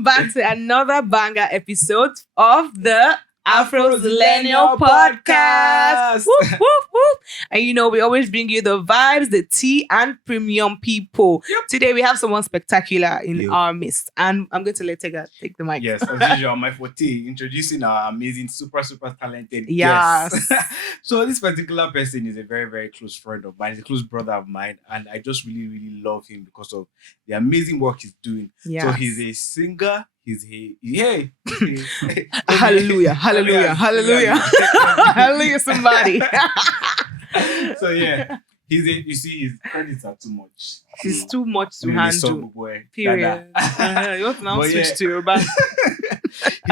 welcome back to another banger episode of the Afro-Zillennial Podcast. Whoop, whoop, whoop. And we always bring you the vibes, the tea, and premium people. Yep. Today we have someone spectacular in our midst. And I'm going to let Tega take the mic. Yes, as usual, my forte, introducing our amazing, super talented Yes. guest. So this particular person is a very, very close friend of mine. He's a close brother of mine. And I just really, really love him because of the amazing work he's doing. Yes. So he's a singer. Hallelujah, hallelujah, hallelujah. Hallelujah, somebody. So yeah, his credits are too much. It's too much to He's a handle. song boy. Period. You want to now But switch yeah. to Yoruba.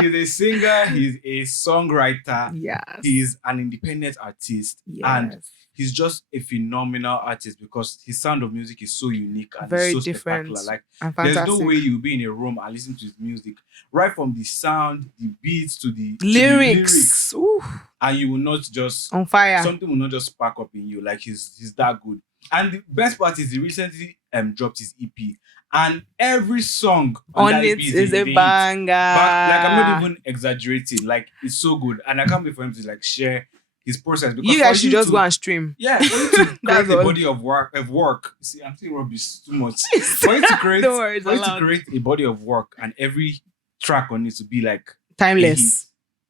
He's a singer, he's a songwriter, Yes. he's an independent artist, and he's just a phenomenal artist because his sound of music is so unique and Very so different spectacular. Like and there's fantastic. no way you'll be in a room and listen to his music, right from the sound, the beats to the Lyrics. Ooh, and you will not just on fire. something will not just spark up in you. Like he's that good. And the best part is he recently dropped his EP, and every song On that it EP is a hit. banger. But like I'm not even exaggerating. Like it's so good, and I can't wait for him to like share his process. Because You guys for should just to- go and stream. Yeah, for you to create That's a all. body of work. See, I'm saying rubbish too much. For you to create, Don't worry, it's for you to allowed. create a body of work, and every track on it to be like Timeless.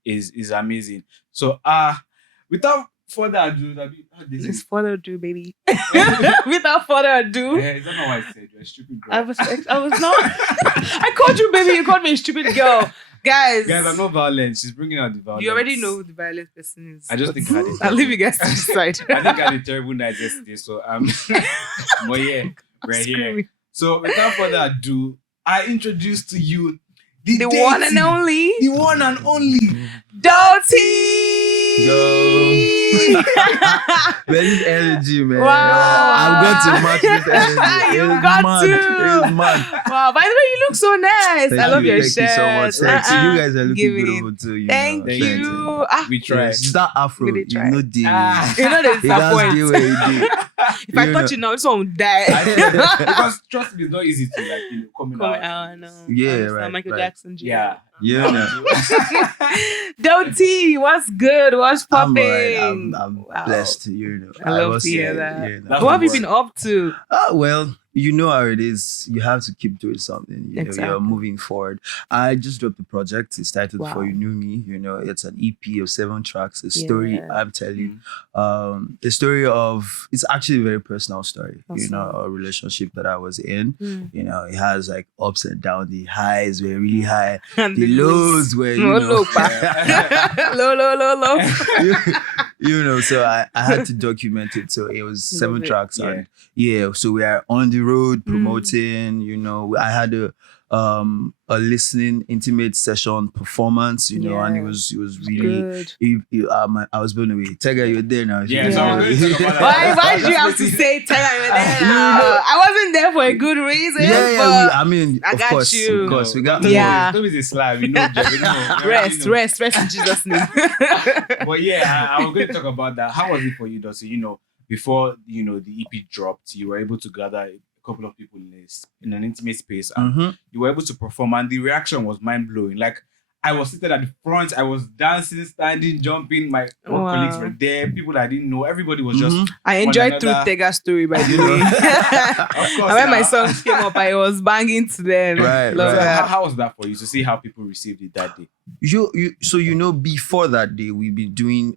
is amazing. So without further ado, It's further ado, baby. Without further ado. Is that not what I said? You're a stupid girl. I was not. I called you baby, you called me a stupid girl. Guys, I'm not violent. She's bringing out the violence. you already know who the violent person is. I just think I had it. I'll leave you guys to decide. I think I had a terrible night yesterday. So but yeah, we're here. Screaming. So without further ado, I introduce to you The deity, one and only the one and only Dotti. Yo. Man, this energy, man. Wow. I've got to match this energy. You It's got mad. to. It's mad. Wow, by the way, you look so nice. Thank I love you. your Thank shirt. you so much. Thank you. You guys are looking Give it. beautiful too. You Thank know. you. We try. Yes, that afro, Really you try. know the. You know the He does disappoint. do what he do. If I touch it now, this one will die. Because trust me, it's not easy to like coming Come out. on, no. Yeah, Understand right, Michael right. Jackson. Jr. Yeah. Yeah, man. Dotti, what's good? What's I'm popping? alright. I'm Wow. blessed. You know. I love must to hear say, that. yeah, That's What have you the been up to? Well, you know how it is. You have to keep doing something. You know, Exactly. you're moving forward. I just dropped the project. It's titled Wow. For You Knew Me. You know, it's an EP of 7 tracks. A story, Yeah. I'm telling. The story of, it's actually a very personal story. You Awesome. know, a relationship that I was in. Mm. You know, it has like ups and downs. The highs were really high. And The lows were, you No, know. low, pa. low. You know, so I had to document it. So it was 7 Love it. tracks. Yeah. And yeah, so we are on the road promoting, you know. I had a listening intimate session performance, you know, and it Yeah. was really Good. I was blown away. Tega, you're there now. Yeah, so so I I'm was going to talk about Why that. did you have to say Tega? You were there You now? know- I wasn't there for a good reason. Yeah, but I mean, I of got course, you. of course, we got Yeah. Toby's a slave. We know. Jeff, we know. Rest in Jesus' name. But yeah, I was going to talk about that. How was it for you, Dossie? You know, before the EP dropped, you were able to gather a couple of people in an intimate space, and you were able to perform, and the reaction was mind blowing. Like I was seated at the front, I was dancing, standing, jumping. My work colleagues were there, people I didn't know. Everybody was just. I enjoyed One through another. Tega's story, by the You know. way. Of course. And when my now. songs came up, I was banging to them. Right, Love So right. that. how was that for you to see how people received it that day? So you know, before that day, we've been doing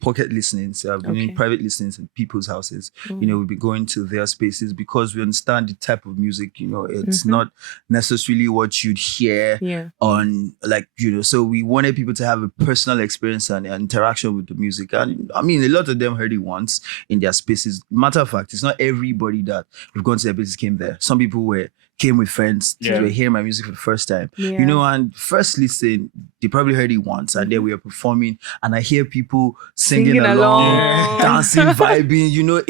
pocket listenings. I've been doing private listenings in people's houses. You know, we'll be going to their spaces because we understand the type of music, you know, it's not necessarily what you'd hear Yeah. on, like, you know, so we wanted people to have a personal experience and interaction with the music. And I mean, a lot of them heard it once in their spaces. Matter of fact, it's not everybody that we've gone to their places came there. Some people came with friends. Yeah. They were hearing my music for the first time. Yeah. You know, and first listen, they probably heard it once, and then we are performing, and I hear people singing along, along. dancing, vibing. You know,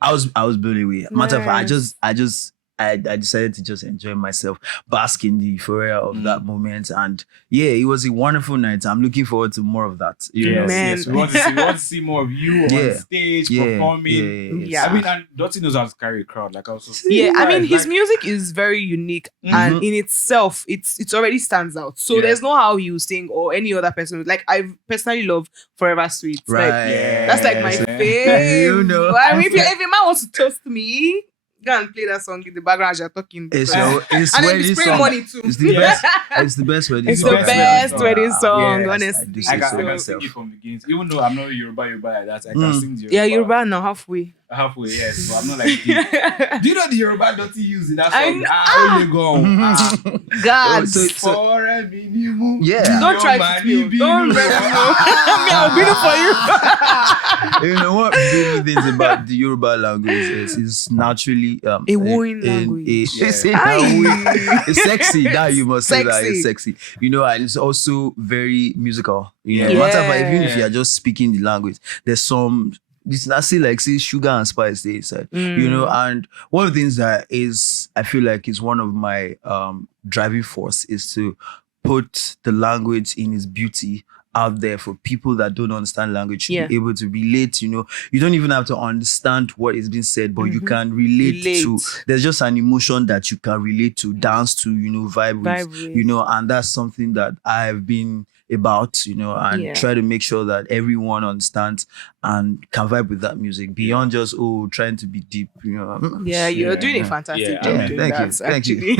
I was blown away. Matter of fact, Nice. I just I decided to just enjoy myself, bask in the euphoria of that moment. And yeah, it was a wonderful night. I'm looking forward to more of that. Yes. We want to see more of you on stage performing. Yeah. I mean, and Dotti knows how to carry a crowd. Like also. Yeah, I mean, his music is very unique, and in itself, it's already stands out. So there's no how he will sing or any other person. Like I personally love Forever Sweet. Right. Like, that's like my favorite. I mean, if a man wants to toast me, go and play that song in the background as you're talking. It's and then be spraying money too. It's the best. It's the best wedding It's song. the best wedding song, Yes, honestly. I can sing it from the beginning. Even though I'm not Yoruba like that, I can sing Yoruba. Yeah, Yoruba now halfway. Halfway, yes. But I'm not like. Do you know the Yoruba Dotti use in that song? I you go. God. For a minimum. Yeah. Don't try to feel. Don't me. I'll be there for you. You know what the things about the Yoruba language is it's naturally a wooing language. It's sexy. That you must say that Sexy. it's sexy. You know, and it's also very musical. You know, Yeah. matter of fact, even if you are just speaking the language, there's some. It's not say sugar and spice there inside. You know, and one of the things that is I feel like is one of my driving force is to put the language in its beauty out there for people that don't understand language to be able to relate. You know, you don't even have to understand what is being said, but you can relate to. There's just an emotion that you can relate to, dance to, you know, vibe with, you know, and that's something that I've been about, you know, and try to make sure that everyone understands and can vibe with that music beyond just trying to be deep, you know. Yeah, you're doing a fantastic job. Yeah, thank you.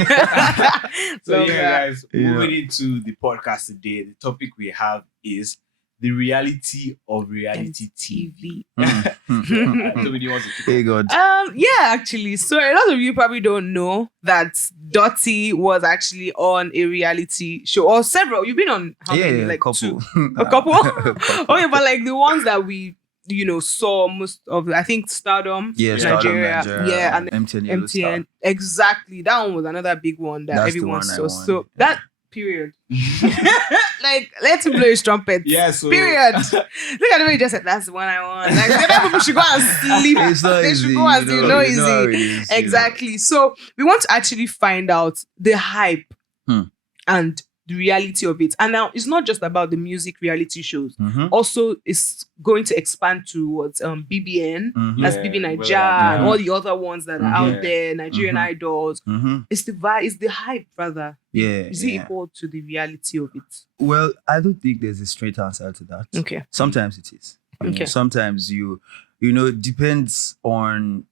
So guys, moving into the podcast today, the topic we have is the reality of reality TV. Hey God. Yeah, actually. So a lot of you probably don't know that Dotti was actually on a reality show or several. You've been on how many? Like couple. A couple? Okay, but like the ones that we saw most of, I think Stardom, Nigeria, and MTN. Exactly. That one was another big one that everyone saw. So that period. Like, let him blow his trumpet. Yeah, so period. Look at the way he just said, that's the one I want. Like, the other people should go and sleep. They should go and sleep. No easy. Exactly. So we want to actually find out the hype and the reality of it. And now it's not just about the music reality shows. Also, it's going to expand towards BBN, that's BB Naija, and all the other ones that are out there, Nigerian Idols. It's the vibe, it's the hype, rather. Is it equal to the reality of it? Well, I don't think there's a straight answer to that. Okay. Sometimes it is. Okay. Sometimes it depends on,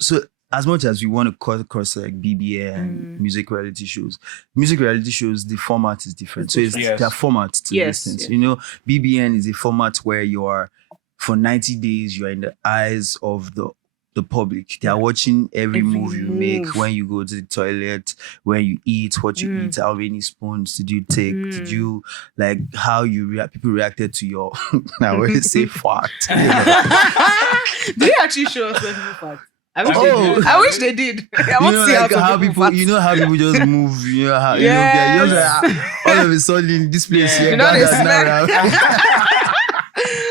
so as much as we want to cut across like BBN, music reality shows, the format is different. So it's their format to distance. BBN is a format where you are, for 90 days, you are in the eyes of the public. They are watching every move you make, when you go to the toilet, when you eat, what you eat, how many spoons did you take, did you, like, how you people reacted to your, I always say fart. Did they actually show us when people fart? I wish they did. I want to see how people fart. How people just move, they're just like, all of a sudden this place here,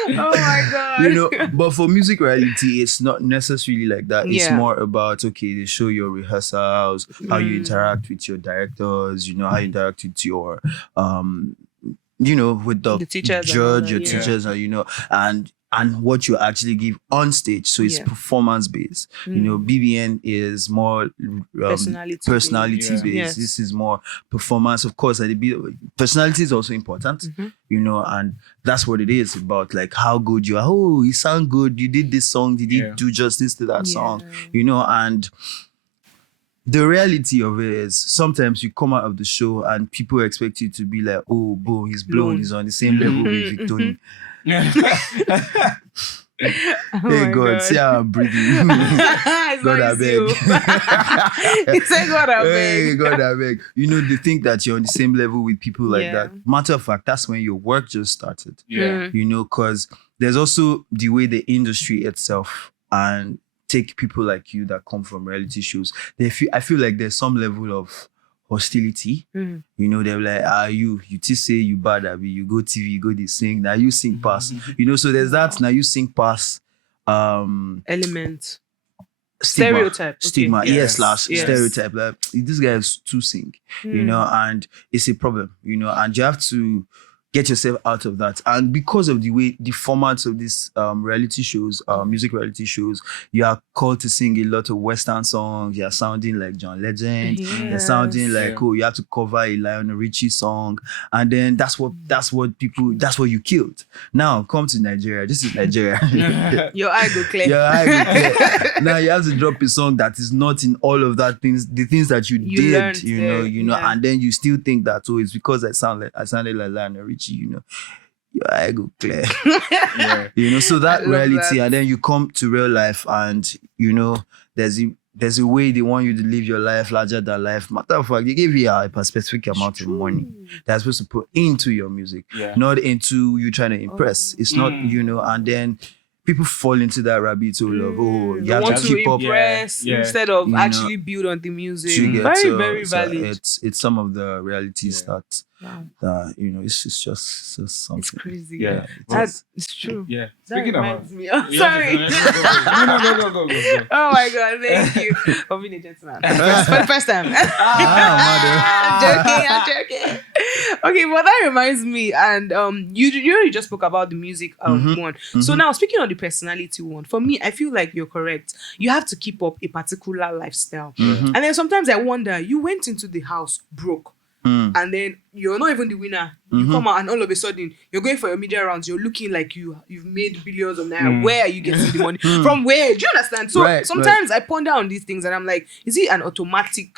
oh my God. But for music reality, it's not necessarily like that. It's more about, they show your rehearsals, how you interact with your directors, how you interact with your with the teachers, judge, your teachers, and what you actually give on stage. So it's performance based. BBN is more personality based. Yes. This is more performance. Of course, personality is also important, and that's what it is about. Like, how good you are. Oh, you sound good. You did this song. Did you do justice to that song? And the reality of it is sometimes you come out of the show and people expect you to be like, oh, boom, he's blown. He's on the same level with Victoria. Hey God, see how I'm breathing. God, I beg. He said, God, I beg. Hey, God, I beg. They think that you're on the same level with people like that. Matter of fact, that's when your work just started. Because there's also the way the industry itself and take people like you that come from reality shows. I feel like there's some level of hostility. They're like, you just say you bad, Abby. You go TV, you go they sing. Now you sing pass. So there's that. Now you sing pass. Element. Stereotype. Stigma, Okay. yes, slash Yes. stereotype. Like, this guy is too sing, you know, and it's a problem, you know, and you have to get yourself out of that. And because of the formats of these reality shows, music reality shows, you are called to sing a lot of Western songs. You're sounding like John Legend. You're sounding like, you have to cover a Lionel Richie song. And then that's what you killed. Now come to Nigeria. This is Nigeria. Your eye go clear. Your eye go clear. Now you have to drop a song that is not in all of the things that you did, learned you know, and then you still think that, it's because I sounded like Lionel Richie, you know. Your eye go clear. You know, so that reality, and then you come to real life, and you know, there's a way they want you to live your life larger than life. Matter of fact, they give you a specific amount of money that's supposed to put into your music, not into you trying to impress. It's not, you know, and then people fall into that rabbit hole of, you have to keep up instead of actually build on the music. Very valid. It's some of the realities that you know, it's just something. It's crazy. Yeah. It's true. Yeah. That Speaking of reminds me. Oh, sorry. Go. Oh my God, thank you for being a gentleman. For the first time. I'm joking. Okay, well, that reminds me, and you already just spoke about the music one. So now, speaking on the personality one, for me, I feel like you're correct. You have to keep up a particular lifestyle. And then sometimes I wonder, you went into the house broke. And then you're not even the winner. You come out and all of a sudden you're going for your media rounds. You're looking like you've made billions of naira. Where are you getting the money from? Where? Do you understand? So sometimes I ponder on these things and I'm like, is it an automatic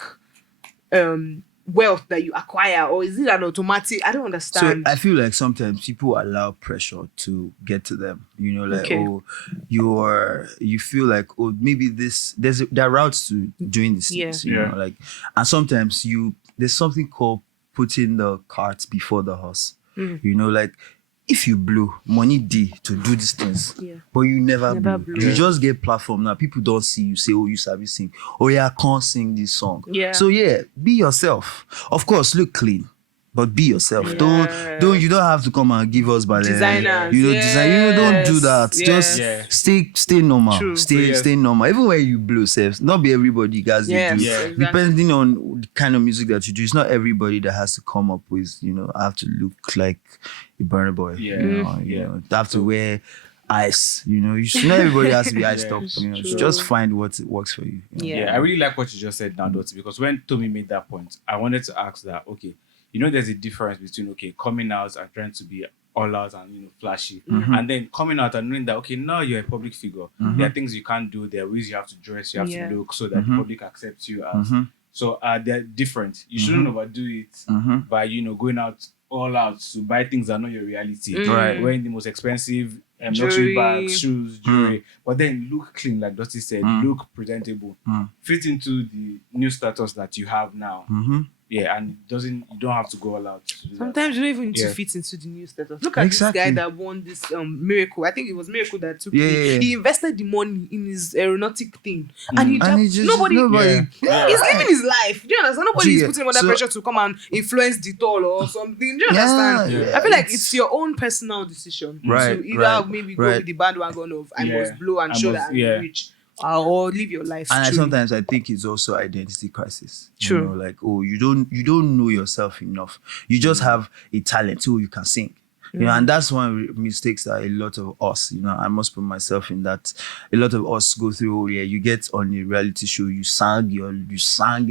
wealth that you acquire, or is it an automatic? I don't understand. So I feel like sometimes people allow pressure to get to them. You know, like you feel like maybe there are routes to doing these things. You know, like, and sometimes there's something called putting the cart before the horse. You know, like if you blow money to do these things, but you never blow. You just get platform now. People don't see you say, you sabi sing. I can't sing this song. So be yourself. Of course, look clean, but be yourself. You don't have to come and give us ballet. Designers. You know, design. You don't do that. Just stay normal. True. Stay normal. Even when you blow self, not be everybody guys do. Exactly. Depending on the kind of music that you do, it's not everybody that has to come up with, you know, I have to look like a Burna Boy. You know, they have to wear ice. You know, not everybody has to be iced up. You know, just find what works for you. You know? I really like what you just said now, Dotti, because when Tommy made that point, I wanted to ask that, you know, there's a difference between, coming out and trying to be all out and, you know, flashy. And then coming out and knowing that, now you're a public figure. There are things you can't do. There are ways you have to dress, you have to look so that the public accepts you as. So they're different. You shouldn't overdo it by, you know, going out all out to buy things that are not your reality. Wearing the most expensive luxury bags, shoes, jewelry. But then look clean, like Dotti said. Look presentable. Fit into the new status that you have now. And you don't have to go all out. Sometimes you don't even need to fit into the new status. Look at this guy that won this Miracle. I think it was Miracle that took it. He invested the money in his aeronautic thing. And he just nobody he's living his life. Do you understand? Nobody is putting him under pressure to come and influence the toll or something. Do you understand? I feel like it's your own personal decision to either maybe go with the bandwagon of I must blow and show that I'm rich. Or live your life. And sometimes I think it's also identity crisis. True. You know, like, you don't know yourself enough. You just have a talent, you can sing. You know, and that's one of the mistakes that a lot of us, you know, I must put myself in that. A lot of us go through, you get on a reality show, you sang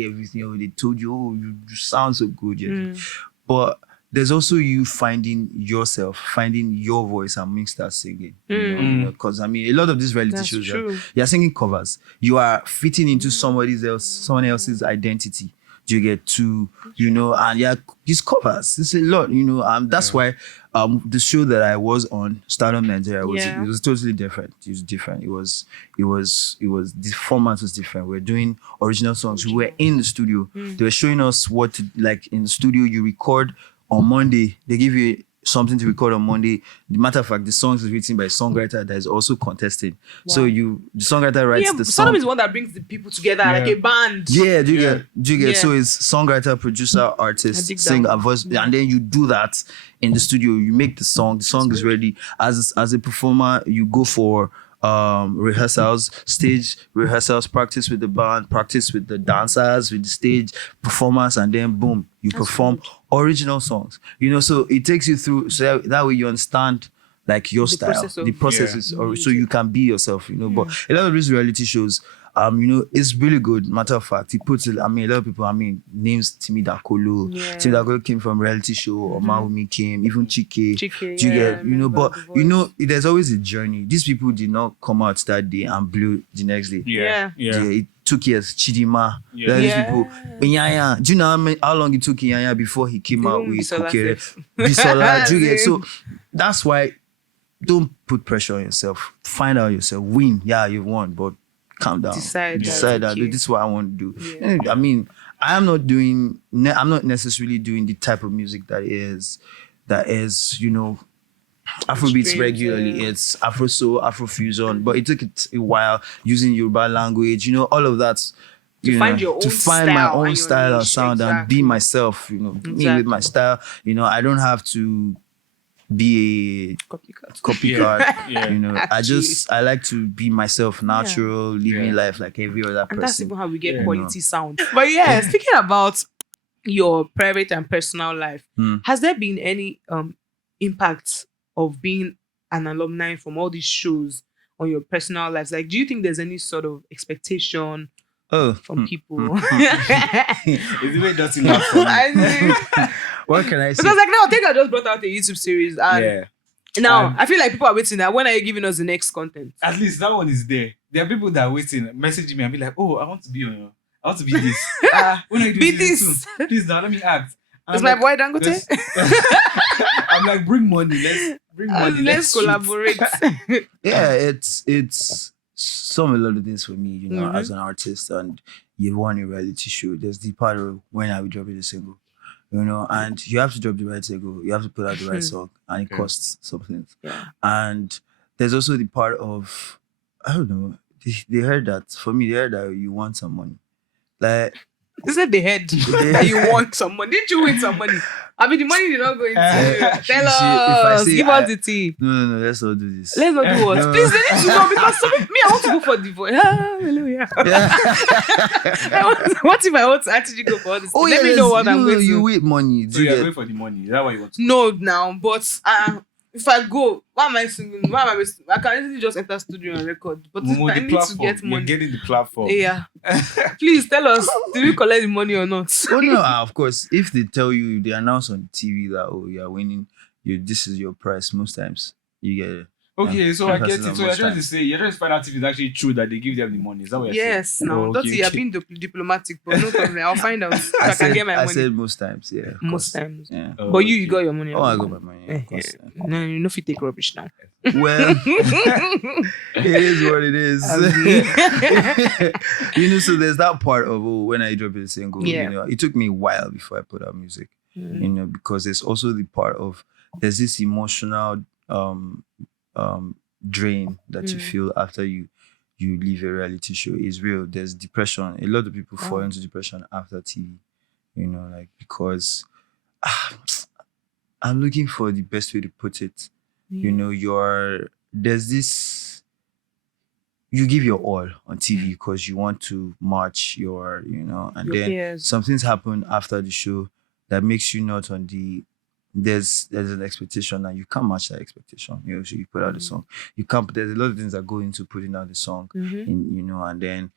everything, they told you, you sound so good. But there's also you finding yourself, finding your voice and mix that singing. Because I mean, a lot of these reality shows, you're singing covers. You are fitting into someone else's identity. You get to, you know, and these covers. It's a lot, you know. That's why the show that I was on, Stardom Nigeria, it was totally different. It was different. It was the format was different. We were doing original songs. We were in the studio. They were showing us what to, like in the studio you record. On Monday, they give you something to record on Monday. The matter of fact, the songs is written by a songwriter that is also contesting. So the songwriter writes the song. Stardom is one that brings the people together like a band. Do you get? So it's songwriter, producer, artist, singer, voice, and then you do that in the studio. You make the song. The song is ready. As a performer, you go for rehearsals, stage rehearsals, practice with the band, practice with the dancers, with the stage performance, and then boom, you perform original songs. So it takes you through, so that way you understand like your style, the processes, or so you can be yourself. But a lot of these reality shows, it's really good. Matter of fact, he puts it. A lot of people. Names Timi Dakolo. Timi Dakolo came from reality show. Or Mahumi came. Even Chike. Do you get? But there's always a journey. These people did not come out that day and blew the next day. Yeah. It took years. Chidima. These people. Inyanya. Do you know how long it took Inyanya before he came out with Kukere? Bisola. Do you get? So that's why. Don't put pressure on yourself. Find out yourself. Win. Yeah, you've won, but calm down. Decide that this is what I want to do. Yeah. I'm not necessarily doing the type of music that is Afrobeats regularly. It's Afro soul, Afro fusion, but it took it a while using Yoruba language. All of that. To find my own style or sound and be myself. Me with my style. I don't have to be a copycat. I like to be myself, natural, living life like every other person. And that's even how we get quality sound. But speaking about your private and personal life, has there been any impact of being an alumni from all these shows on your personal lives? Like, do you think there's any sort of expectation from people? It's even just enough. What can I say? Because now I think I just brought out a YouTube series and now I feel like people are waiting that when are you giving us the next content? At least that one is there. There are people that are waiting, messaging me and be like, oh, I want to be this. When are you doing this? Please now let me act. It's my boy Dangote. I'm like, bring money. Let's bring money. Let's collaborate. Yeah, it's some a lot of things for me, as an artist, and you want a reality show. There's the part of when I will drop the single. And you have to drop the right single, you have to put out the right song, and it costs something. Yeah. And there's also the part of, I don't know, they heard that, for me, they heard that you want some money. Like, they said they heard that you want some money. Didn't you win some money? The money did not go into tell us, give us the tea. No, let's not do this. Let's not do what? No. Please, they need to know, because I want to go for divorce. Hallelujah. What if I want to actually go for all this? Let me know what I'm going to do. You wait money. So you're going for the money. Is that what you want to do? No, now, but if I go, why am I singing? Why am I wasting? I can easily just enter studio and record. But I need to get money. You're getting the platform. Yeah. Please tell us, did we collect the money or not? Oh no, of course. If they tell you, they announce on TV that you're winning, this is your price. Most times you get it. Okay, so I get it. So you're trying to find out if it's actually true that they give them the money. Is that what you're saying? Yes. No, Dotti, you're being diplomatic, but no problem. I'll find out if I can get my money. I said most times, yeah. Most times. Yeah. But you got your money. Oh, I got my money, of course. Yeah. No, you know if you take rubbish now. Well, it is what it is. So there's that part of when I dropped the single. It took me a while before I put out music. Because there's also the part of there's this emotional drain that you feel after you leave a reality show. Is real. There's depression. A lot of people fall into depression after TV. Because I'm looking for the best way to put it. There's this, you give your all on TV because you want to match and then peers. Some things happen after the show that makes you not on the, there's an expectation and you can't match that expectation. So you put out the song. You can't, there's a lot of things that go into putting out the song, and then,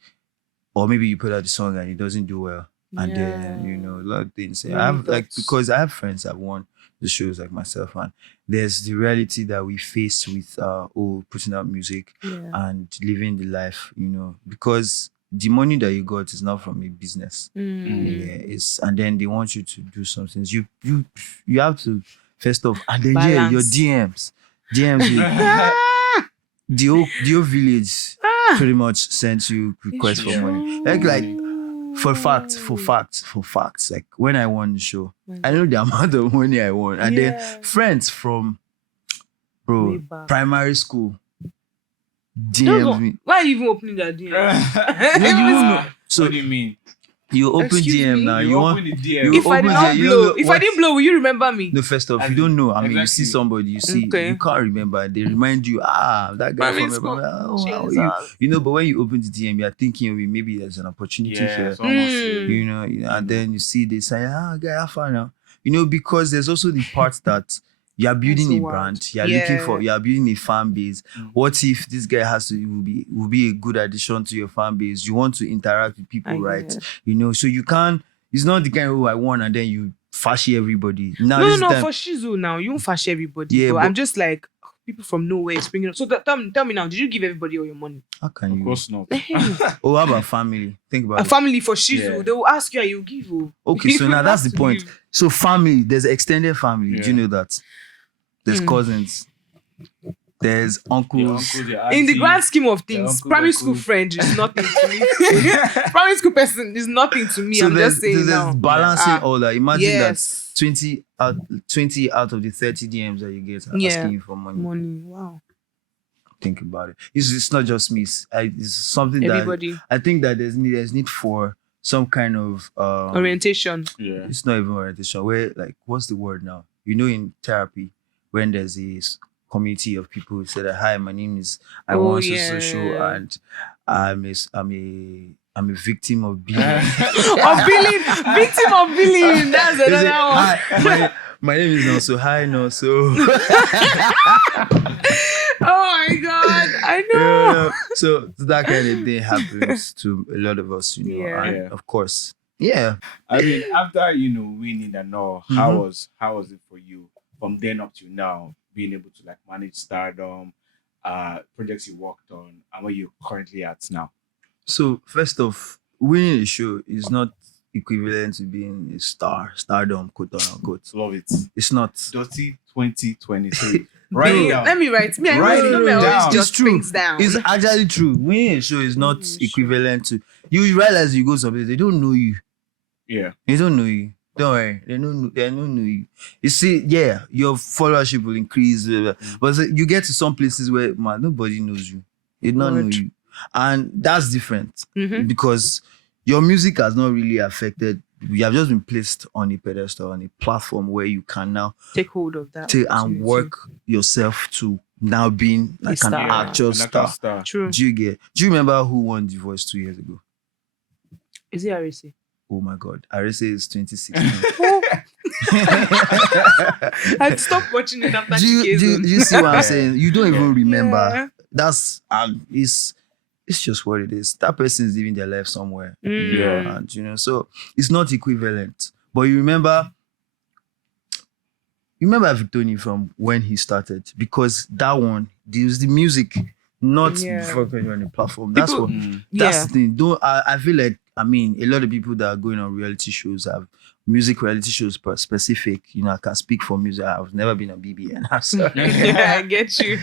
or maybe you put out the song and it doesn't do well. And then, a lot of things. I have because I have friends that won the shows like myself, and there's the reality that we face with putting out music and living the life, because the money that you got is not from a business. It's, and then they want you to do some things. You have to first off, and then your DMs the whole village pretty much sends you requests for money. Like for facts. Like when I won the show, I know the amount of money I won, and then friends from primary school DMs me. Why are you even opening that DM? So what do you mean? You open Excuse DM me? now. You You want. open the DM. you If I did open not the- you blow, know if I what- didn't blow, will you remember me? No, first off, I you don't know. I mean, you exactly. see somebody, you see, Okay. you can't remember. They remind you, that guy Primary from school. oh, how are you? Jesus. You know, but when you open the DM, you're thinking, oh, maybe there's an opportunity here. it's almost Mm. And then you see they say, guy, how far now? You know, because there's also the part that you're building so a wild. brand, you're building a fan base. Mm. What if this guy will be a good addition to your fan base? You want to interact with people, I right? get it. You know, so you can't. It's not the kind of I want, and then you fashy everybody. Now, No, this time, for Shizu now, you won't fash everybody. Yeah, but but- I'm just like, people from nowhere springing up. So tell me now, did you give everybody all your money? how can Of you? course not. Oh, how about family? Think about A it. family for Shizu, Yeah. they will ask you and you give. Oh. Okay, so You now have that's the to point. give. So family, there's extended family. Do you Yeah. know that? There's Mm. cousins. There's Your uncles. uncle, your In the auntie, grand scheme of your things, uncle, primary uncle. school friend is nothing to me. Primary school person is nothing to me. So I'm there's, just saying there's now. balancing Ah, all that. Imagine Yes. that 20 out of the 30 DMs that you get are Yeah. asking you for money. Money. Wow. Think about it. It's not just me. It's something Everybody. that I think that there's need for some kind of Orientation. Yeah. It's not even orientation. Where, like, what's the word now? You know, in therapy, when there's a community of people who say that, hi, my name is I Oh, want yeah. social, and I'm a victim of being. Of billing. Victim of billing. That's They say, another one. hi, my name is not so hi, no so. Oh my God. I know. So that kind of thing happens to a lot of us, you know. Yeah. And Yeah. of course, yeah. I mean, after winning and all, Mhm. how was it for you from then up to now, being able to like manage Stardom, projects you worked on, and where you're currently at now? So first off, winning a show is not equivalent to being a stardom, quote unquote. Love it. It's not. Dotti 2023. Write it down. Let me write. Me, I Write always it know me down. always It's just true. things down. It's actually true. Winning a show is not Winning a show. equivalent to you realize you go someplace, they don't know you. Yeah. They don't know you. Don't worry. They don't know you. You see, yeah, your followership will increase. But you get to some places where nobody knows you. They don't know Word. you. And that's different. Mhm. Because your music has not really affected. You have just been placed on a pedestal, on a platform where you can now Take hold of that. take and opportunity. work yourself to now being like an star. actual Like a star. star. True. Do you remember who won The Voice 2 years ago? Is it RC? Oh my God. I say it's 2016. I stopped watching it after do you see what I'm saying? You don't even remember. Yeah. That's it's just what it is. That person is living their life somewhere. Yeah. And so it's not equivalent. But you remember Victoni from when he started, because that one, there's the music, not Yeah. before going on the platform. That's People- what Mm. that's Yeah. the thing. I feel like, I mean, a lot of people that are going on reality shows have music reality shows per specific. I can speak for music. I've never been on BBN. So, Yeah, I get you.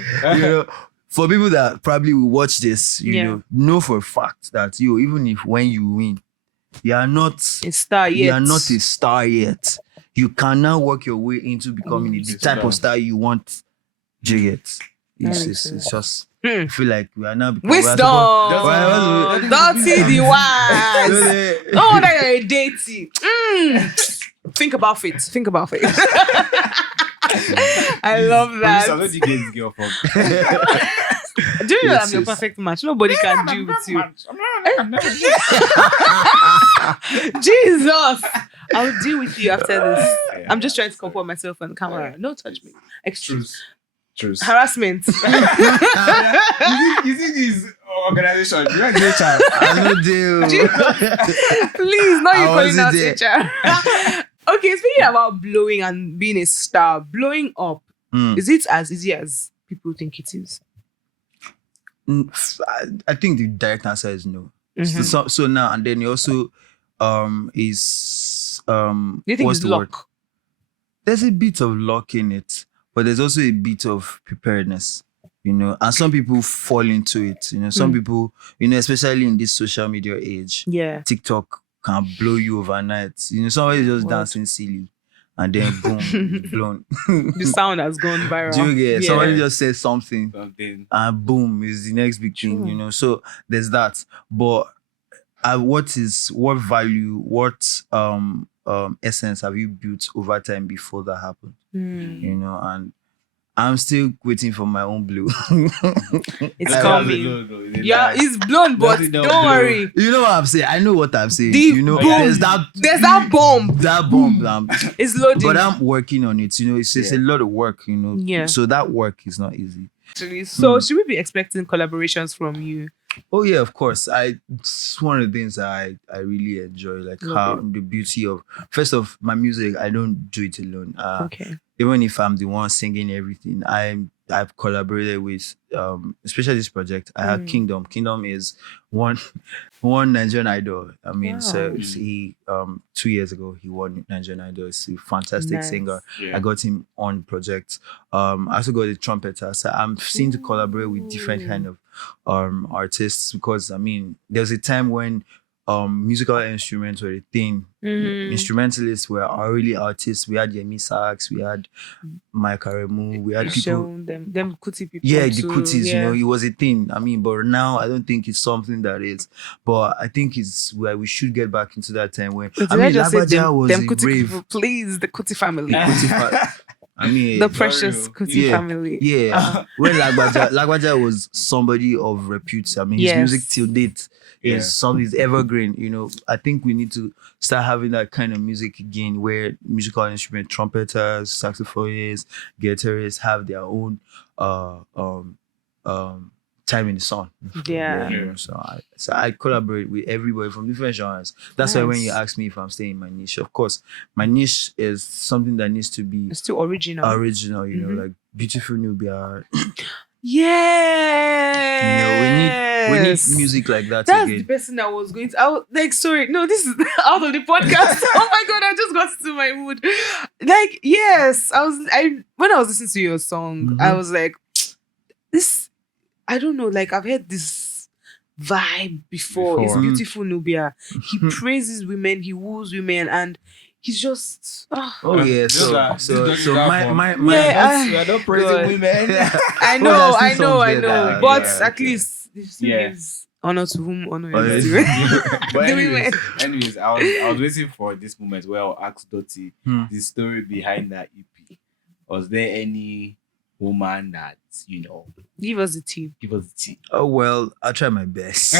for people that probably will watch this, Yeah. know for a fact that even if when you win, you are not A star yet. you are not a star yet. You can now work your way into becoming the A type star. of star you want. Do you get? That It's, makes it's, sense. it's just Hmm. I feel like we are now becoming Wisdom. Well, Dotti the wise. Well, No wonder you're a deity. Think about it. Think about it. I love Producer, where that. did you get this girl from? Do you know Yes, I'm your yes. perfect match? Nobody can deal with you. I'm never Jesus. I'll deal with you after this. Yeah. I'm just trying to comport myself on camera. No touch me. Excuse. Truth. Harassment. You see this organization? You are the HR. I know deal. Please, not you I calling out wasn't HR. Okay, speaking about blowing and being a star, blowing up, is it as easy as people think it is? I think the direct answer is no. Mhm. So now and then, it also is Do you think what's it's the word? luck? There's a bit of luck in it, but there's also a bit of preparedness, and some people fall into it. Some people, especially in this social media age, Yeah. TikTok can blow you overnight. Somebody just Word. dancing silly, and then boom, you're blown. The sound has gone viral. Do you get? Yeah. Somebody just says something, Something. and boom, is the next big thing. True. So there's that. But what value, what essence have you built over time before that happened? You know, and I'm still waiting for my own blue. It's Like, coming. no, Yeah, it's blown, but Nothing don't else, no. worry. You know what I'm saying? I know what I'm saying. The You know, boom. there's that bomb. that bomb. It's loading. But I'm working on it. You know, it's a lot of work. You know, Yeah. So that work is not easy. Actually. So should we be expecting collaborations from you? Oh yeah, of course. It's one of the things that I really enjoy, like how the beauty of first of my music. I don't do it alone. Okay. Even if I'm the one singing everything, I've collaborated with especially this project. I had Kingdom. Kingdom is one Nigerian Idol. I mean, so Wow. he 2 years ago he won Nigerian Idol. He's a fantastic Nice. singer. Yeah. I got him on project. I also got a trumpeter. So I'm seen to collaborate with different kind of artists because I mean there's a time when musical instruments were a thing. Instrumentalists were already artists. We had Yemi Sachs, we had Mike Aremu, we had people. Show them Kuti people. Yeah, the too. Kutis, Yeah. you know, it was a thing. I mean, but now I don't think it's something that is. But I think it's where we should get back into that time when But I did mean, just say Lagbaja was them a Kuti brave. people, please, the Kuti family. I mean, The precious Sorry. Kuti Yeah. family. yeah. When Lagbaja was somebody of repute. I mean, his Yes. music till date Yeah. is something is evergreen. You know, I think we need to start having that kind of music again, where musical instrument trumpeters, saxophonists, guitarists have their own time in the sun. Yeah. You know, so I collaborate with everybody from different genres. That's why when you Nice. ask me if I'm staying in my niche, of course, my niche is something that needs to be It's still original. original. You know, like Beautiful Nubia. Yeah. We need music like that That's the again. person I was going to. I was like, sorry, no, this is out of the podcast. Oh my god, I just got to my mood. Like, yes, when I was listening to your song, I was like, this. I don't know. Like, I've heard this vibe before. It's Before. Beautiful Nubia. He praises women. He woos women, and he's just. Oh yeah, This so guy- so this so guy my from- my Yeah, We are not praising God. women. I Oh, know, there's still I songs know. there that- But yeah, at least this thing Yeah. is honor to whom honor Oh, is yeah. due. But The women. anyways, I was waiting for this moment where I'll ask Dotti the story behind that EP. Was there any woman that, you know, Give us the tea. give us the tea? Oh well, I'll try my best.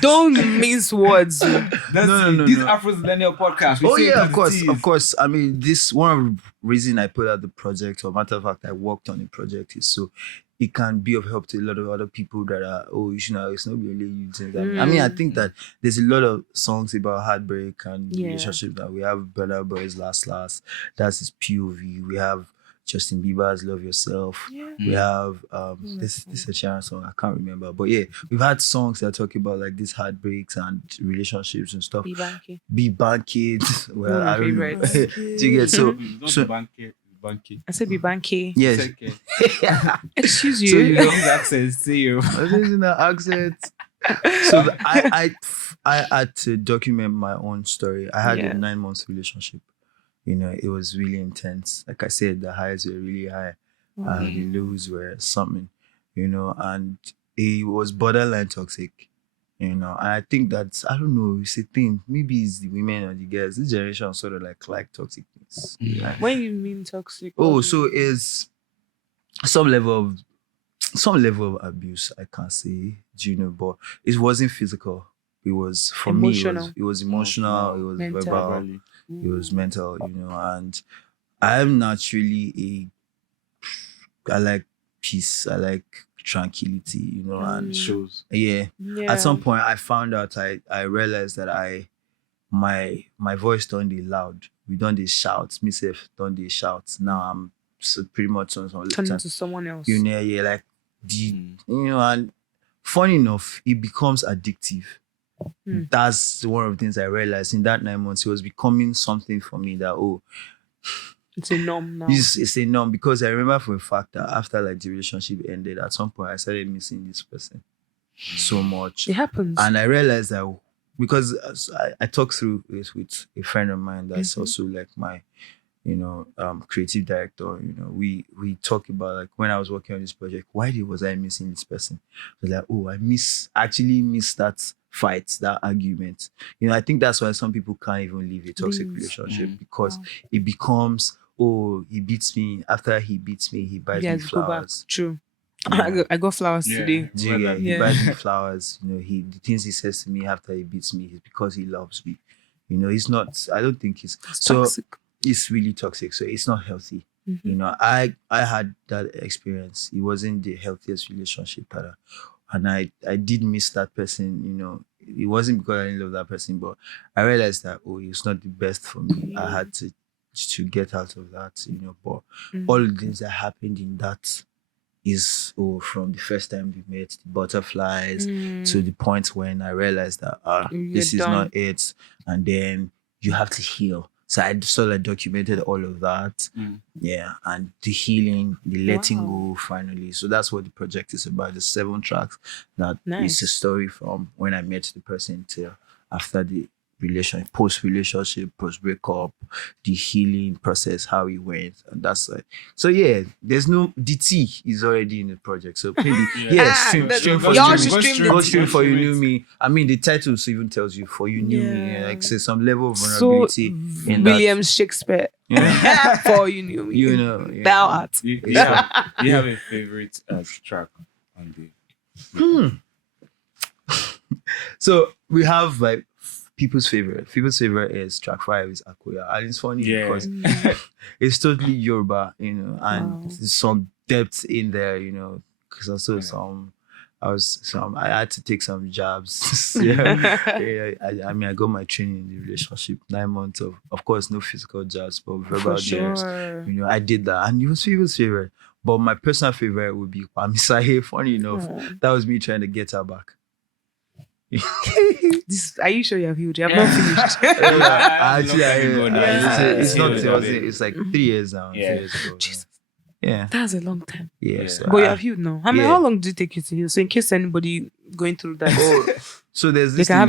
Don't mince words. No, This no. Afro-Millennial podcast. we Oh say yeah, give of the course, teas. of course. I mean, this one of the reason I put out the project, or matter of fact, I worked on the project is so it can be of help to a lot of other people that are you know, it's not really you think that. I mean, I think that there's a lot of songs about heartbreak and Yeah. relationship that we have. Burna Boy's Last, that's his POV. We have Justin Bieber's Love Yourself. Yeah. We have this a Sharon song, I can't remember, but yeah, we've had songs that talk about like these heartbreaks and relationships and stuff. Be banky. Be Banking. Well, One of my I don't know. favorites. Do you get so? Not so- banky. I said be banky. Yes. Okay. Excuse you. So you know, These accents, see you. using the accent. So I had to document my own story. I had Yeah. a 9 month relationship. You know, it was really intense. Like I said, the highs were really high, and the lows were something. You know, and it was borderline toxic. You know, and I think that's, I don't know, it's a thing. Maybe it's the women or the girls. This generation sort of like toxic things. Yeah. When you mean toxic. Oh, what do so you mean? it's some level of abuse, I can't say, do you know, but it wasn't physical. It was for Emotional. me. It was emotional. It was Mental. verbal. It was mental. You know, and I'm naturally I like peace. I like tranquility. You know, and Shows. yeah. Yeah. At some point, I found out. I realized that my voice don't dey loud. We don't dey shout. Myself don't dey shout. Now I'm so pretty much on some turn into someone else. you know, yeah, like you know, and funny enough, it becomes addictive. That's one of the things I realized in that 9 months. It was becoming something for me that It's a norm now. it's a norm, because I remember for a fact that after like the relationship ended, at some point I started missing this person so much. It happens. And I realized that because I talked through it with a friend of mine that's also like my creative director, we talk about like when I was working on this project, why was I missing this person? I was like, oh, actually miss that fight, that argument. I think that's why some people can't even leave a toxic relationship because it becomes, oh, he beats me. After he beats me, he buys me flowers. True. I got flowers today. He buys me flowers. The things he says to me after he beats me is because he loves me. It's not. I don't think it's so. Toxic. It's really toxic. So it's not healthy. I had that experience. It wasn't the healthiest relationship ever, and I did miss that person. It wasn't because I didn't love that person, but I realized that it's not the best for me. I had to get out of that. But all the things that happened in that is from the first time we met, the butterflies, to the point when I realized that this is not it, and then you have to heal. So I sort of documented all of that, and the healing, the letting go, finally. So that's what the project is about. The 7 tracks that is a story from when I met the person till after the post-relationship, post-breakup, the healing process, how it went, and that's it. So there's no DT is already in the project. So maybe stream for You Knew Me. I mean, the title even tells you For You Knew Me, like say some level of vulnerability in William Shakespeare. For You Knew Me. Thou art. You have a favorite track on the So we have like people's favorite is track 5 is Akoya, and it's funny because it's totally Yoruba, and there's some depth in there, because also I had to take some jabs. I mean, I got my training in the relationship, 9 months of course, no physical jabs, but verbal jabs. I did that, and it was people's favorite. But my personal favorite would be Pamisahe. Funny enough, that was me trying to get her back. Are you sure you have healed? You have not finished. It's like 3 years now. 3 years ago. Jesus. Yeah. That's a long time. Yes. But you have healed now. How long did it take you to heal? So in case anybody going through that. So there's this thing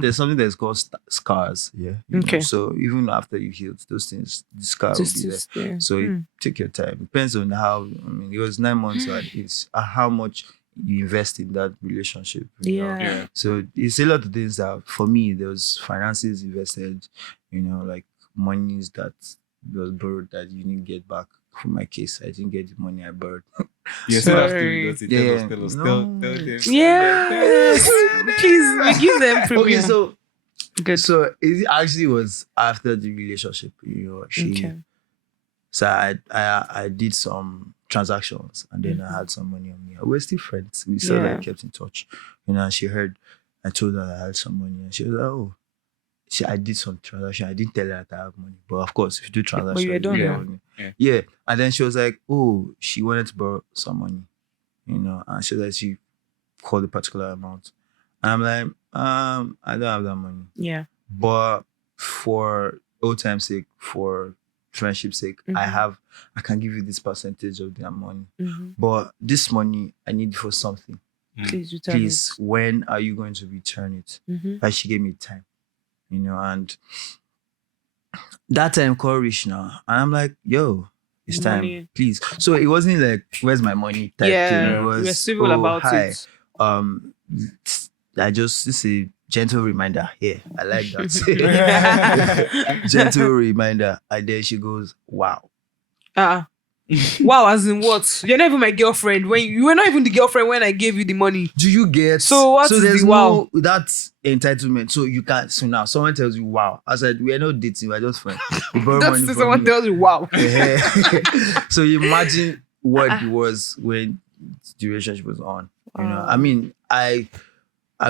there's something that's called scars. Yeah. Okay. So even after you healed, those things, the scar will be there. Yeah. So take your time. Depends on how. It was 9 months. So it's how much you invest in that relationship. So it's a lot of things that for me there was finances invested, like monies that was borrowed that you didn't get back. For my case, I didn't get the money I borrowed. Yes, Tell them. Yes, please, we give them premium. Okay, so good. So it actually was after the relationship, So I did some transactions, and then I had some money on me. We're still friends. We still kept in touch. And she heard, I told her I had some money, and she was like, oh. I did some transaction. I didn't tell her that I have money. But of course, if you do transaction, you get money. Yeah. And then she was like, oh, she wanted to borrow some money. And she was like, she called a particular amount. And I'm like, I don't have that money. Yeah. But for old time's sake, for friendship's sake, I can give you this percentage of that money. But this money I need for something. Please return it. When are you going to return it? Like she gave me time. And that time call reached now, and I'm like, yo, it's time, please. So it wasn't like, where's my money type thing. It was, we're civil about it. This is a gentle reminder. Yeah, I like that. Gentle reminder. And then she goes, wow. Wow, as in what? You're not even my girlfriend. When you were not even the girlfriend when I gave you the money. Do you get? So what? So there's no that's entitlement. So you can't. So now someone tells you, "Wow," I said, "We are not dating. We're just friends." Someone tells you, "Wow." So you imagine what it was when the relationship was on. I mean, I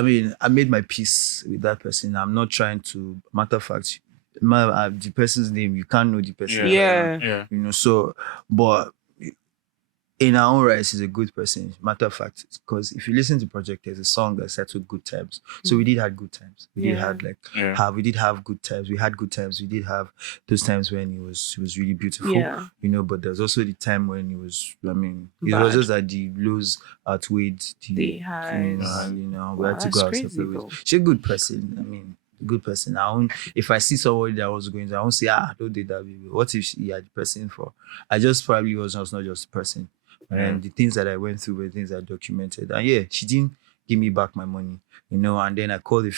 made my peace with that person. I'm not trying to. Matter of fact, the person's name, you can't know the person. Yeah. So, but in our own right, she's a good person. Matter of fact, because if you listen to Project, there's a song that said with good times. So we did have good times. We did have we did have good times. We had good times. We did have those times when it was really beautiful. Yeah. But there's also the time when it was, it was just that the lows outweighed the highs. We had to go our separate ways. She's a good person. good person. If I see somebody that was going to, I won't say, don't date that baby. What if she had the person for? I just probably was not just a person. And the things that I went through were things I documented. And yeah, she didn't give me back my money, and then I called a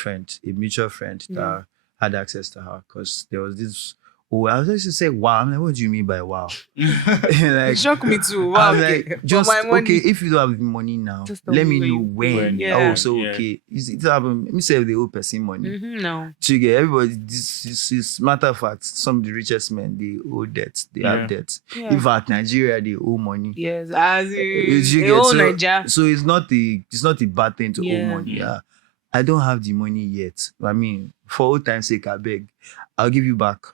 mutual friend that had access to her, because there was this. Oh, I was just to say wow. I'm like, what do you mean by wow? It shocked me too. Wow, I'm okay. like, just my money, okay. If you don't have the money now, let me know when. Yeah. Oh, so okay. It happen. Let me say the old person money. No. So you get everybody. This is matter of fact. Some of the richest men, they owe debt. They have debt. Yeah. In fact, Nigeria, they owe money. Yes, as You in get, Nigeria. so it's not a bad thing to owe money. Yeah. I don't have the money yet. I mean, for old time's sake, I beg. I'll give you back.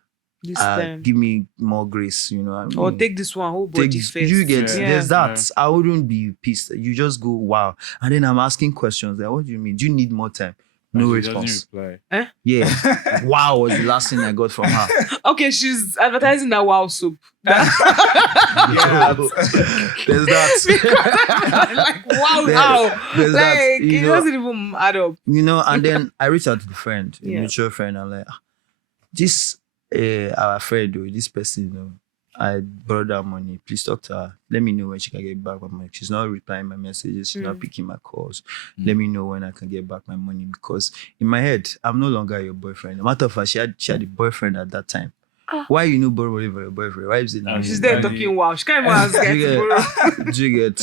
This time. Give me more grace, I mean, or take this one, whole body first. You get there's that. I wouldn't be pissed. You just go wow, and then I'm asking questions like, what do you mean? Do you need more time? No response. Yeah. Wow was the last thing I got from her. Okay, she's advertising that wow soup. Yeah. There's that. Like wow, how? There's like that, it doesn't even add up. And then I reached out to the friend, a mutual friend. I'm like, this our friend, this person, I borrowed her money. Please talk to her. Let me know when she can get back my money. She's not replying my messages. She's not picking my calls. Let me know when I can get back my money, because in my head, I'm no longer your boyfriend. Matter of fact, she had a boyfriend at that time. Why you borrow money for your boyfriend? Why is it now? She's there talking wow. She can't even ask guys to borrow. Do you get,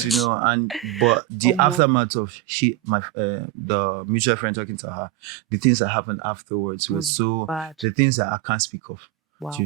but the aftermath of the mutual friend talking to her, the things that happened afterwards was so bad. The things that I can't speak of. Wow.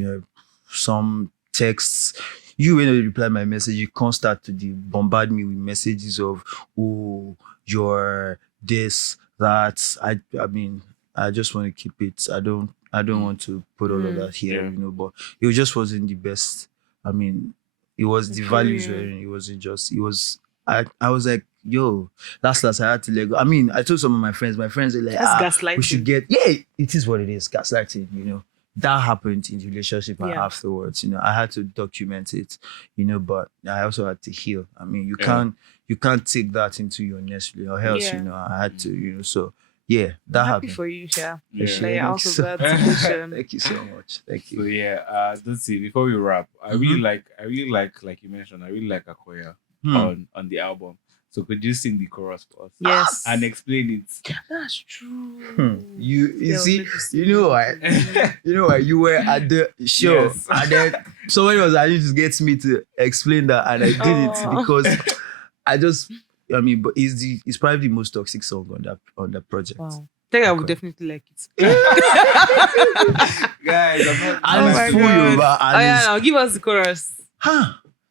Some texts. You when you reply my message, you can't start to bombard me with messages of, oh, you're this, that. I mean, I just want to keep it. I don't want to put all of that here, but it just wasn't the best. I mean, it was the values were in, it wasn't just, it was, I was like, yo, last I had to let go. I mean, I told some of my friends were like, gaslighting. We should get, it is what it is, gaslighting, That happened in the relationship and afterwards, I had to document it, but I also had to heal. I mean, you can't take that into your next or else, I had to, so that I'm happened. happy for you, Sha. Thank you so much. Thank you. So let's see. Before we wrap, I really like you mentioned, I really like Akoya on the album. So could you sing the chorus for us? Yes. And explain it. That's true. You see, you know you were at the show, Yes. and then somebody was trying to get me to explain that, and I did it because but it's probably the most toxic song on that project. Wow. I think I would definitely like it. Guys, now give us the chorus.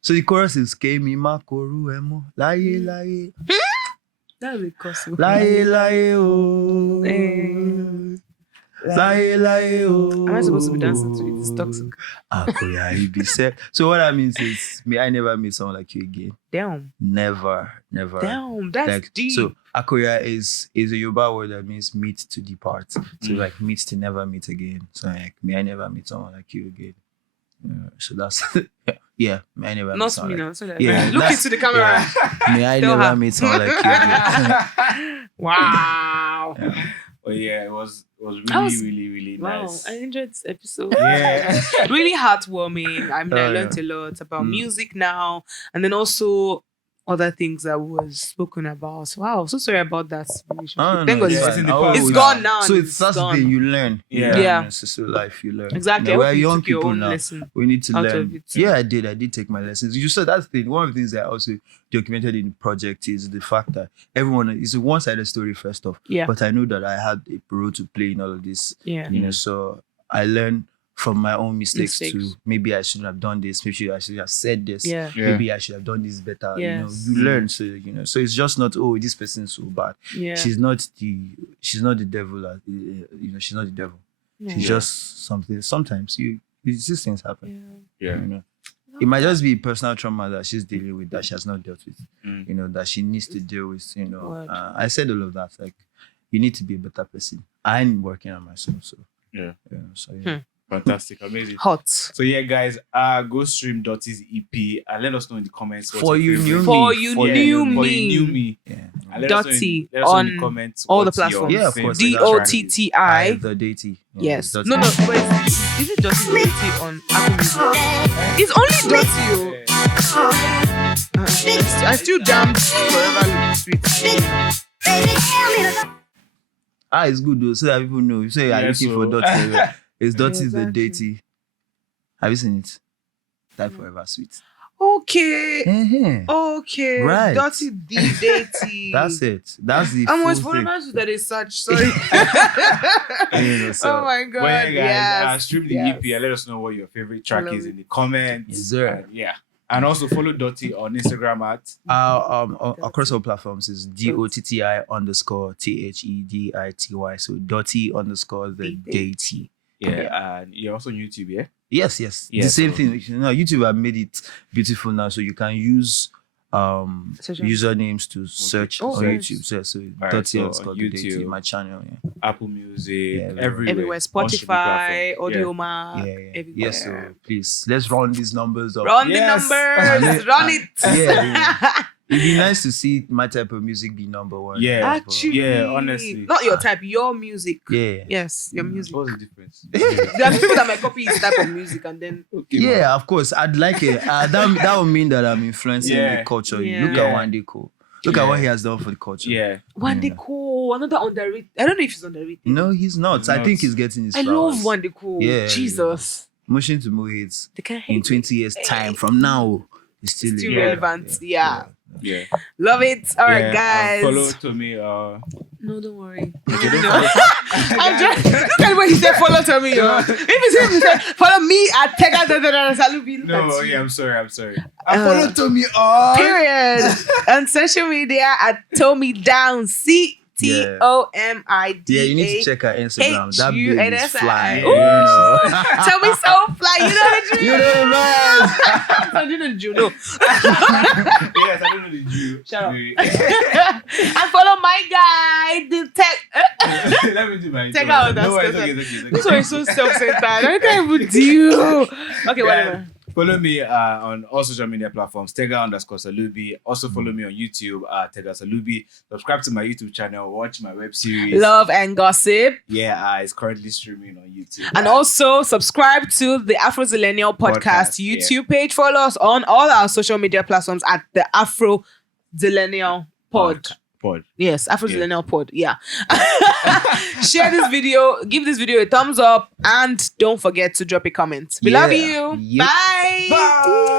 So the chorus is Kemi Makoru Emo Laye Laye. That's a curse. Laye Laye oh. Laye Laye oh. Am I supposed to be dancing to it? It's toxic. Akoya, you be set. So what that means is, may I never meet someone like you again. Damn. Never. Damn, that's deep. So Akoya is a Yoruba word that means meet to depart. So like meet to never meet again. So like, may I never meet someone like you again. So that's may I never meet someone not me like, now. Look into the camera. May I never meet someone like you again. Wow. But it was really nice. Wow, I enjoyed this episode. Yeah. Really heartwarming. I mean, I learned a lot about music now, and then also other things that was spoken about. Wow, so sorry about that relationship. Thank God it's gone now. So it's that's the thing you learn. Yeah. It's life you learn. Exactly. We're young people now. Lesson we need to learn. of it. Yeah, I did take my lessons. You said that's the thing. One of the things that I also documented in the project is the fact that everyone is a one-sided story first off. Yeah. But I know that I had a role to play in all of this. Yeah. So I learned from my own mistakes to maybe I shouldn't have done this, maybe I should have said this, maybe I should have done this better. Yes. You learn, so so it's just not this person's so bad. Yeah. She's not the devil. She's not the devil. Yeah. She's just something. Sometimes these things happen. Yeah. It might just be personal trauma that she's dealing with that she has not dealt with. That she needs to deal with. I said all of that. Like, you need to be a better person. I'm working on myself. So Fantastic, amazing. Hot. So guys, go stream Dotti's EP and let us know in the comments. For you knew me. Yeah. And let us know Dotti let us know in the on comments all the what's your platforms. Yeah, of favorite course. Dotti. The Deity. Yeah, Yes. Dotti. No, but is it Dotti the Deity on Apple Music? It's only Dotti. I still jammed Forever Sweet. It's good though, so that people know. You say you're Yeah, looking for so- Dotti. It's Dotti the Exactly. Deity. Have you seen it? That Forever Sweet. Okay. Mhm. Okay. Right. Dotti the Deity. That's it. That's the I'm always full following thing. us that is such. Sorry. So, Oh my god. But yeah, guys, yes. stream the EP and let us know what your favorite track I love is it. in the comments. Yes, sir. And yeah. And also follow Dotti on Instagram at across all platforms is DOTTI_THEDITY. So Dotti _the The Deity. and you're also on YouTube, yeah? Yes. Yeah, The same so- thing. You know, YouTube have made it beautiful now, so you can use Social usernames to search Oh, on nice. YouTube. So Alright, Dotti so _the on Deity, YouTube. my channel. Yeah. Apple Music, Yeah, everywhere. Everywhere. All streaming Spotify, platforms. Audiomack, Yeah. everywhere. Yes, so please let's run these numbers up. Run Yes. the numbers. Run it. Yeah. It'd be nice to see my type of music be number one. Yeah. Actually, Yeah, honestly. not your type, your music. Yeah. Yes, your music. What's the difference? There are people that might copy his type of music and then Okay, Yeah, of course. I'd like it. That would mean that I'm influencing Yeah. the culture. Yeah. Look Yeah. at Wande Cole. Look at what he has done for the culture. Yeah. One Day Cool, another underrated. I don't know if he's underrated. No, he's not. He's I not. think he's getting his I flowers. love One Day Cool. Yeah, Jesus. Motion to move hits They can't hate in 20 years' time from now. It's still, Still yeah. relevant. Yeah. Yeah. Love it. All right, Yeah, guys. follow to me. No, don't worry. Okay, don't follow. I'm just look at when he said follow to me. Yo. If it's him, he said follow me at Tega Salubi. Look No, at you. yeah, I'm sorry. Follow Tommy on. Period. On social media at Tommy Down. CTOMIDA. Yeah, you need to check our Instagram. That baby is HUNSI. fly. Ooh. You know. Tell me so fly. You know the drill. You know the man. I do know the drill. No. Yes, I don't know the Jew. Shut up. And follow my guy, the tech. Let me do my Take intro. out that No, it's stuff. okay. This one is so self-centered. I can't even do. Okay, whatever. Follow me on all social media platforms, Tega_Salubi. Also follow me on YouTube, Tega Salubi. Subscribe to my YouTube channel. Watch my web series. Love and gossip. Yeah, it's currently streaming on YouTube. And also subscribe to the Afro Zillennial Podcast Yeah. YouTube page. Follow us on all our social media platforms at the Afro Zillennial Pod. Yes, Afro Yeah. Zillennial Pod. Yeah. Share this video, give this video a thumbs up, and don't forget to drop a comment. We love Yeah. you. Yep. Bye. Bye.